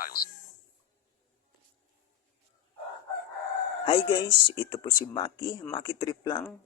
Files. Hi guys, ito po si Maki Trip lang.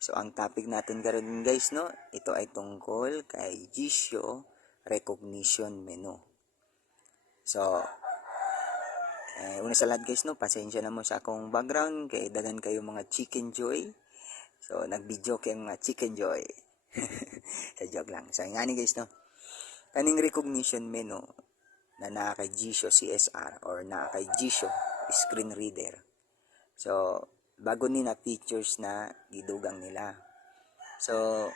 So ang topic natin ngayon guys no, ito ay tungkol kay Jisho Recognition Menu. So una sa lahat guys no, pasensya na mo sa akong background kay dagan kayo mga chicken joy. So nagbi-joke yung mga chicken joy. Sa joke lang. So nga ni guys no, kaning recognition menu na naa kay Jisho CSR or naa kay Jisho screen reader. So, bago ni na features na gidugang nila. So,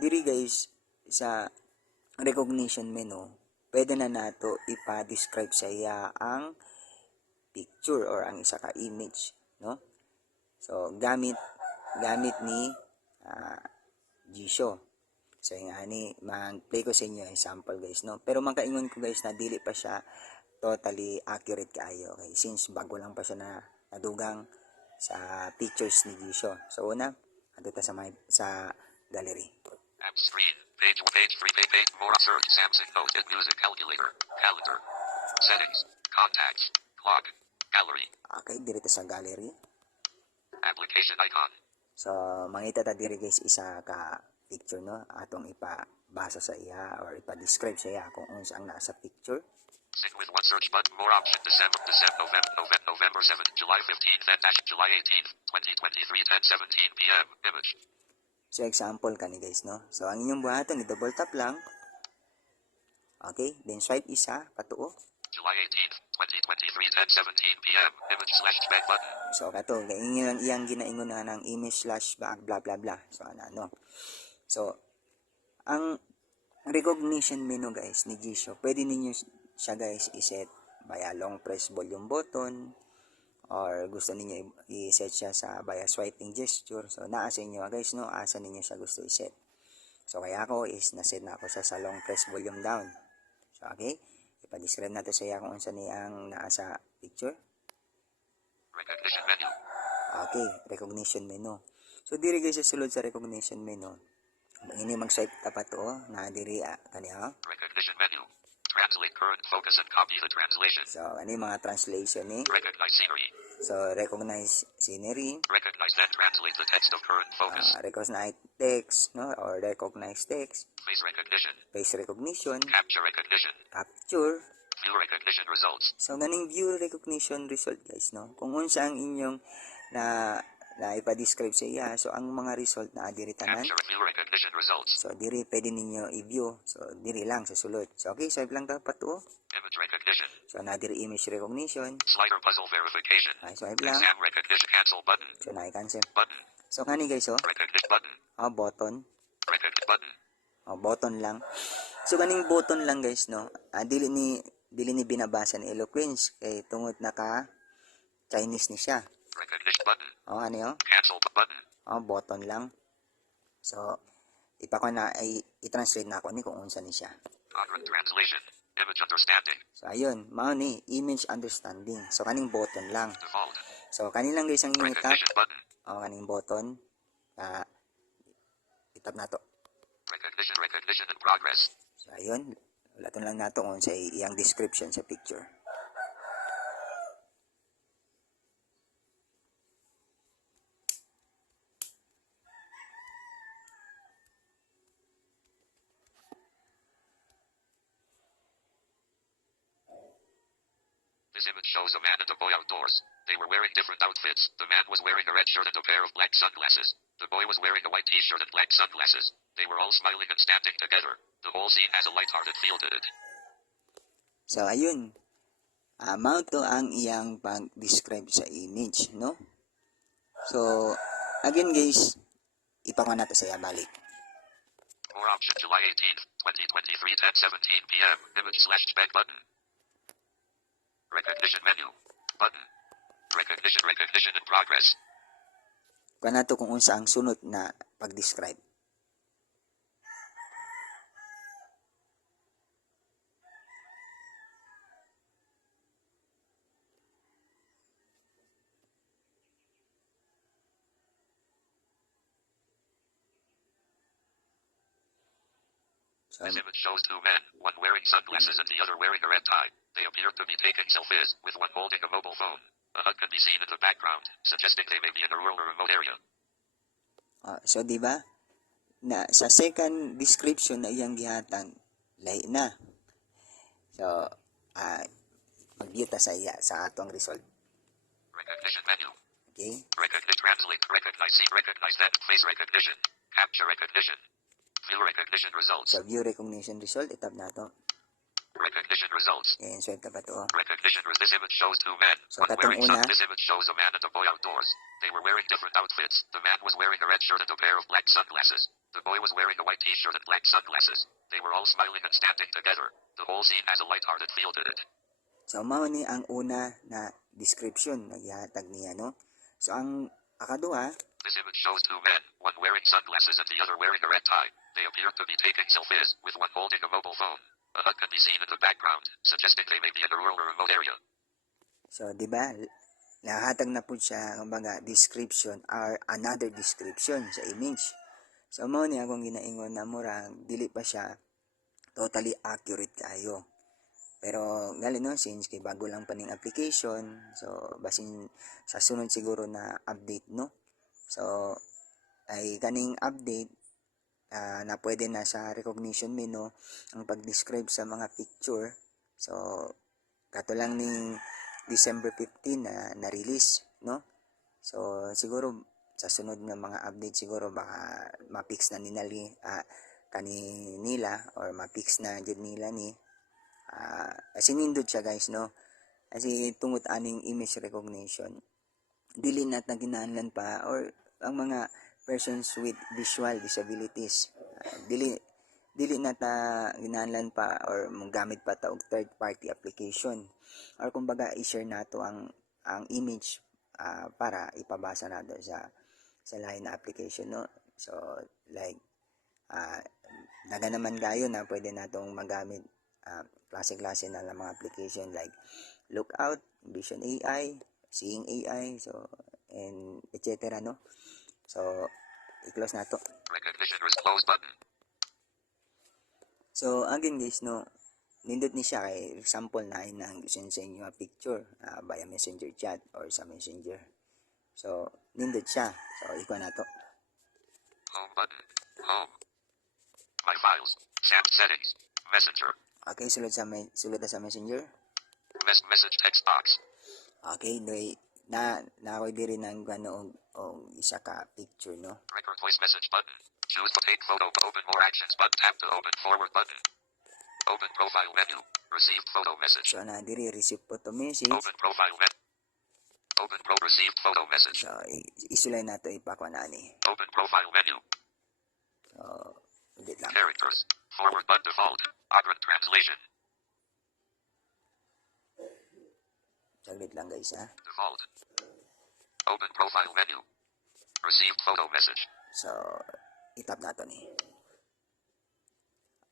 diri guys, sa recognition menu, pwede na nato ipa-describe sa iya ang picture or ang isa ka image, no? So, gamit ni Jisho. So, yung ani, mag-play ko sa inyo example guys, no? Pero makaingon ko guys na dili pa siya totally accurate kaayo. Okay? Since bago lang pa siya na nadugang sa pictures ni Jisho. So, una, ando ta sa gallery. App screen. Page 3. Page more search. Samsung Note. Music calculator. Calendar. Settings. Contacts. Clock. Gallery. Okay, dito sa gallery. Application icon. So, mangita ta diri guys isa ka picture no atong ipabasa sa iya or ipa-describe sa iya kung unsa ang nasa picture. Sync with one search button. More option. November 7th, July 15th, and July 18th, 2023, 10:17 p.m. Image. So, example kani guys no. So, ang inyong buhaton i-double tap lang. Okay, then swipe isa patuo. July 18th, 2023, 10:17 p.m. Image/back button. So, kato, iyang ginaingon na ng image slash blah blah blah. So, ano. So, ang recognition menu guys ni Jisho, pwede ninyo siya guys iset via long press volume button or gusto ninyo i-set siya sa via swiping gesture. So, naa sa inyo guys no, asa ninyo siya gusto i-set. So, kaya ako is naset na ako siya sa long press volume down. So, okay. Ipa-describe na to sa iya kung unsa ni ang naa sa picture. Recognition menu. Okay, recognition menu. So, diri guys sa sulod sa recognition menu. Ini mag-swipe tapat to, na diri kaniya. Recognition menu. Translate current focus and copy the translation. So, ano yung mga translation ni? Recognize scenery. So, recognize scenery. Recognize and translate the text of current focus. Recognize text, no? Or recognize text. Face recognition. Face recognition. Capture recognition. Capture. View recognition results. So, ganing view recognition result, guys, no? Kung unsa ang inyong na ipa-describe sa iya, so ang mga result na diri tanan. Capture view recognition results. So, diri pwede ninyo i-view. So, diri lang sa sulod. So, okay, swipe lang dapat to. Image recognition. So, na diri image recognition. Slider puzzle verification. Swipe lang. Exam recognition cancel button. So, na-cancel. Button. So, kani guys, oh. Recognition button. Button. Recognition button. Button lang. So, kaning button lang guys, no. Dili ni binabasa ni Eloquence kay tungod naka Chinese ni siya. Recognition button. Ano yun? Cancel button. Button lang. So, ipako na i-translate na ako ni kung unsa ni siya. Translation. Image understanding. So, ayun. Mao ni image understanding. So, kaning button lang. Default. So, kanilang guys ang inyong tap. Recognition button. Kaning button. Itap na to. Recognition in progress. So, ayun. Ulaton lang nato kung sa iyang description sa picture. This image shows a man and a boy outdoors. They were wearing different outfits. The man was wearing a red shirt and a pair of black sunglasses. The boy was wearing a white t-shirt and black sunglasses. They were all smiling and standing together. The whole scene has a light-hearted feel to it. So, ayun. Mao to ang iyang pag-describe sa image, no? So, again guys, ipako na to sa iya balik. More option July 18th, 2023, 10:17 p.m. Image/back button. Recognition menu. Button. Recognition in progress. Kuha na to kung unsa ang sunod na pag-describe. So, This image shows two men, one wearing sunglasses and the other wearing a red tie. They appear to be taking selfies, with one holding a mobile phone. A hut can be seen in the background, suggesting they may be in a rural or remote area. so di ba? Na sa second description na iyang gihatag, lahi na. So, mag-view ta sa iya sa atong result. Recognition menu. Okay? Recognize, translate, recognize, see, recognize that, face recognition, capture recognition, view recognition results, So, view recognition result, itap na to. recognition results, Okay, insert na ba to? recognition. This image shows two men, So, one katong wearing una, This image shows a man and a boy outdoors. They were wearing different outfits. The man was wearing a red shirt and a pair of black sunglasses. The boy was wearing a white t-shirt and black sunglasses. They were all smiling and standing together. The whole scene has a light-hearted feel to it. so mao ni ang una na description na gihatag niya, no? So, ang akaduha, This image shows two men, one wearing sunglasses and the other wearing a red tie. They appear to be taking selfies, with one holding a mobile phone. A hut can be seen in the background, suggesting they may be in a rural or remote area. so, di ba, nahatag na po siya, kumbaga, description or another description sa image. So, mao ni akong ginaingon na murang dili pa siya totally accurate kayo. Pero gali no, since kay bago lang pa ning application, so basin sa sunod siguro na update, no. So ay kaning update na pwede na sa recognition menu ang pag-describe sa mga picture. So kato lang ning December 15 na release, no. So siguro sa sunod nga mga update siguro baka ma-fix na kanila or ma-fix na jud nila ni kasi nindot siya guys, no. Kasi tungod aning image recognition, dili na ginahanglan pa or ang mga persons with visual disabilities, dili na ta ginahanglan pa or gamit pa ta og third party application or kumbaga i-share nato ang image para ipabasa nato sa lain na application, no. So like daga naman gayo na pwede natong magamit klase-klase na lang mga application like Lookout, Vision AI, Seeing AI, so and etc. no. So i-close nato. Recognition is close button. So again guys, no, nindot ni siya kay example na inang send sa inyo nga picture via messenger chat or sa messenger. So nindot siya. So iko na to. Home button. Home. My files. Settings. Messenger. Okay, sulod sa messenger. Message text box. Okay, na ako diri nang gano og isa ka picture, no. Record voice message button. Choose to take photo. Open more actions button. Tap to open forward button. Open profile menu. Received photo message. So na diri receive photo message. Open profile menu. Open received photo message. So isulay nato ipakwa na ni. Open profile menu. So ulit lang. Characters. Forward button default. Awkward translation. Saglit lang guys ha. Default. Open profile menu. Received photo message. So itap nato ni.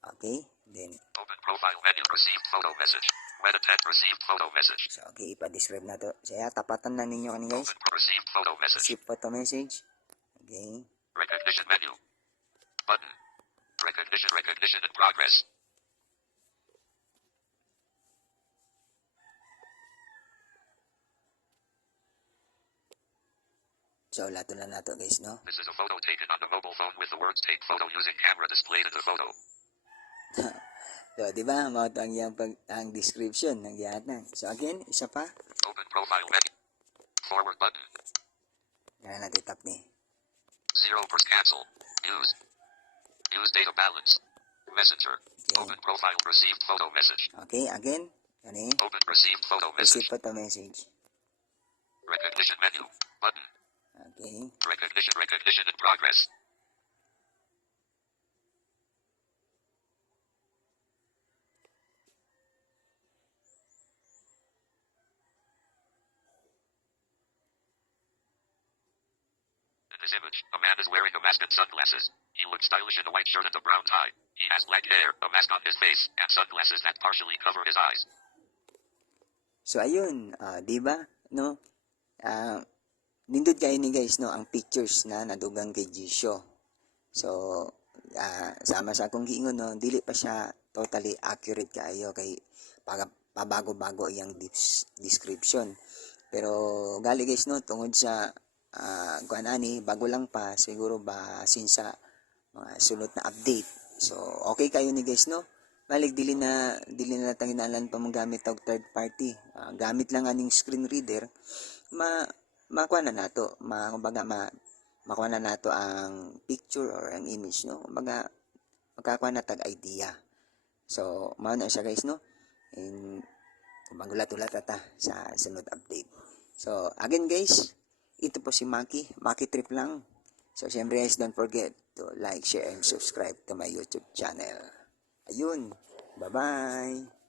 Okay, then Open profile menu. Received photo message. Web text received photo message. so okay, ipa-describe nato. Saya tapatan lang ninyo kani guys. Open received photo message. Receive photo message. Okay. Recognition menu. Button. Recognition in progress. So lato na nato guys, no. This is a photo taken on the mobile phone with the words "take photo" using camera displayed in the photo. So di ba mao to ang yang ang description ng gihatag. So again, isa pa. Open profile menu. Forward button. Yan natin tap ni. 0% cancel. Use data balance. Messenger. Okay. Open profile received photo message. Okay, again. Kani. Open received photo Receive message. photo message. Recognition menu. Button. Okay. Recognition in progress. In this image, a man is wearing a mask and sunglasses. He looks stylish in a white shirt and a brown tie. He has black hair, a mask on his face, and sunglasses that partially cover his eyes. So ayun, di ba? No? Nindot kayo ni guys, no, ang pictures na nadugang kay Jisho. So sama sa akong giingon no, dili pa siya totally accurate kaayo kay pabago-bago iyang description. Pero gali guys no, tungod sa kuan ani bago lang pa siguro ba sa mga sulod na update. So okay kayo ni guys no. Balik dili na natang inalan pa mong gamit og third party. Gamit lang aning screen reader makuha na nato, kumbaga makuha na nato ang picture or ang image no. Kumbaga makakuha na tag idea. So mao na siya guys no. And magulat-ulat ata sa sunod update. So again guys, ito po si Maki Trip lang. So syempre guys, don't forget to like, share, and subscribe to my YouTube channel. Ayun, bye-bye!